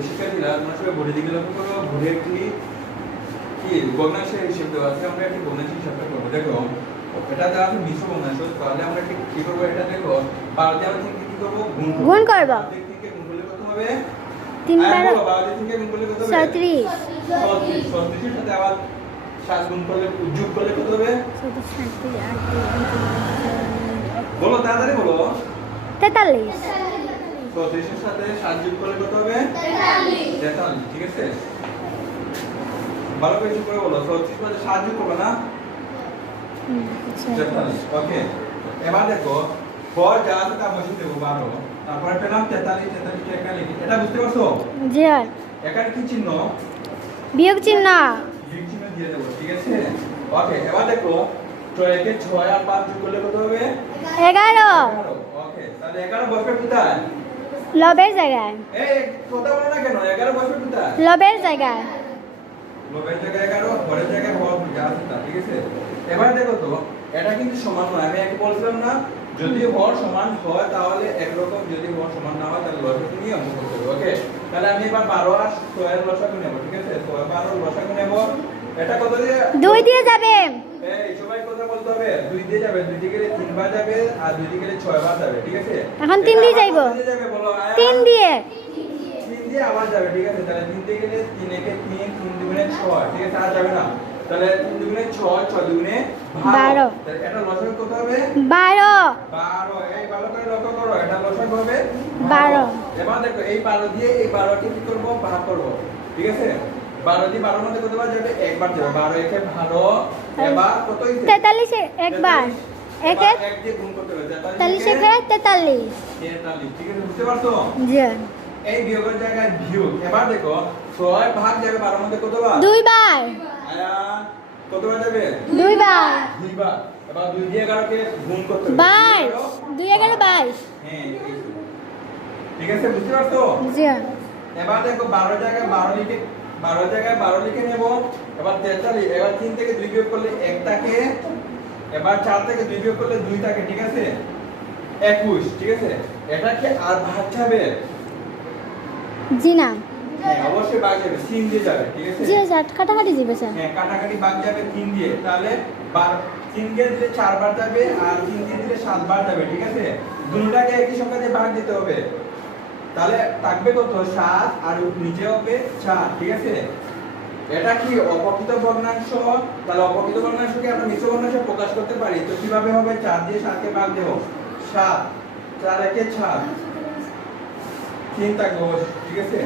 শিক্ষার্থীরা তোমরা সবাই ভোরের দিকে লক্ষ্য করো ভোরে একটি কি ভগ্নাংশের হিসেব দেওয়া আছে আমরা একটি ভগ্নাংশের হিসাবটা করব দেখো এটা দেওয়া আছে মিশ্র ভগ্নাংশ তাহলে আমরা কি করব এটা দেখো বারো থেকে কি করব গুণ করব। গুণ থেকে করলে কত হবে তিন বারো বারো থেকে গুণ করলে কত হবে ছত্রিশ ছত্রিশ ছত্রিশের সাথে আবার সাত গুণ করলে যোগ করলে কত হবে ছত্রিশ সাঁত্রিশ আটত্রিশ বলো তাড়াতাড়ি বলো তেতাল্লিশ ছত্রিশের সাথে সাত যোগ করলে কত হবে? তেতাল্লিশ। ঠিক আছে? ভালো করে যোগ করে বলো। ছত্রিশ সাথে সাত যোগ করবে না। তেতাল্লিশ ওকে। এবার দেখো পর যা আছে তা বসে দেবো বারো। তারপরে পেলাম তেতাল্লিশ তেতাল্লিশ একা লিখি। এটা বুঝতে পারছ? জি হয়। একার কি চিহ্ন? বিয়োগ চিহ্ন। বিগ চিহ্ন দিয়ে দেবো ঠিক আছে? ওকে এবার দেখো ছয় আর পাঁচ যোগ করলে কত হবে? এগারো ওকে। তাহলে এগারো বসবে কোথায়? লবের জায়গায়। লবের জায়গায়। লোভের জায়গায় এগারো ঘরের জায়গায় হওয়ার যা আছে ঠিক আছে? এবার দেখো তো এটা কিন্তু সমান নয়। আমি এক বলছিলাম না যদি হর সমান হয় তাহলে একরকম যদি হর সমান না হয় তাহলে লসাগু নিয়ে অঙ্ক করতে হবে ওকে? তাহলে আমি এবার বারো আর ছয়ের লসাগু নেব ঠিক আছে? ছয় বারো লসাগু নেব। এটা কত দিয়ে? দুই দিয়ে যাবে এই সবাই কথা বলতে হবে দুই দিয়ে যাবে দুই গেলে তিনবার যাবে আর দুই গেলে ছয়বার যাবে ঠিক আছে? এখন তিন দিয়ে যাইবো। আয়া? তিন দিয়ে তিন দিয়ে। আবার যাবে ঠিক আছে? তাহলে তিন দিয়ে গেলে তিন একে তিন তিন দুগুণে ছয় ঠিক আছে? আর যাবে না। তাহলে তিন দুগুণে ছয় ছয় দুগুণে বারো। এটা লসাগু কত হবে? বারো। বারো। এই ভালো করে লক্ষ্য করো এটা লসাগু হবে? বারো। এবার দেখো এই বারো দিয়ে এই বারোকে কি করব? ভাগ করব ঠিক আছে? বারো দিয়ে বারোর মধ্যে কতবার যাবে? একবার যাবে। বারো একে ভালো। এবার কত তেতাল্লিশে একবার। তেতাল্লিশ। এক দিয়ে গুণ করতে হবে। তেতাল্লিশ একে তেতাল্লিশ। তেতাল্লিশ। ঠিক আছে বুঝতে পারছ? জি। এই বিয়োগের জায়গায় বিয়োগ। এবার দেখো ছয় ভাগ যাবে বারোর মধ্যে কতবার? দুইবার। কতবার যাবে? দুইবার। দুইবার। এবার দুই দিয়ে এগারোকে গুণ করতে হবে। বাইশ। দুই এগারো? বাইশ। হ্যাঁ ঠিক আছে। বুঝতে পারছ? জি। এবার দেখো বারো জায়গায় বারো লিখে বারো জায়গায় বারো লিখে নেব। এবার তেতাল্লিশ এবার তিন থেকে দুই বিয়োগ করলে এক থাকে। এবার চার থেকে দুই বিয়োগ করলে দুই থাকে ঠিক আছে? একুশ ঠিক আছে? এটা কি আর ভাগ যাবে? জি না। হ্যাঁ অবশ্যই ভাগ যাবে তিন দিয়ে যাবে ঠিক আছে? জি স্যার কাটাকাটি যাবে স্যার হ্যাঁ কাটাকাটি ভাগ যাবে তিন দিয়ে। তাহলে বার তিন দিয়ে দিলে চারবার যাবে আর তিন দিয়ে দিলে সাতবার যাবে ঠিক আছে? দুটাকে একই সংখ্যা দিয়ে ভাগ দিতে হবে। তাহলে থাকবে কত? সাত আর নিচে হবে চার, ঠিক আছে? এটা কি অপকৃত ভগ্নাংশ? তাহলে অপকৃত ভগ্নাংশকে আমরা মিশ্র ভগ্নাংশে প্রকাশ করতে পারি। তো কীভাবে হবে? চার দিয়ে সাতকে ভাগ দেব। সাত, চার একে সাত তিন থাকবে ঠিক আছে?